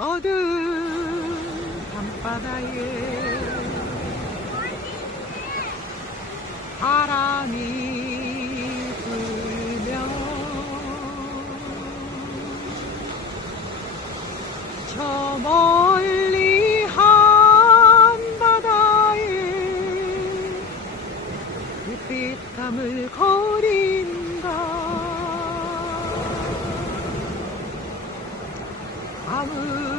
어두운 밤바다에 바람이 불며 저 멀리 한바다에 햇빛감을 거린다. 아무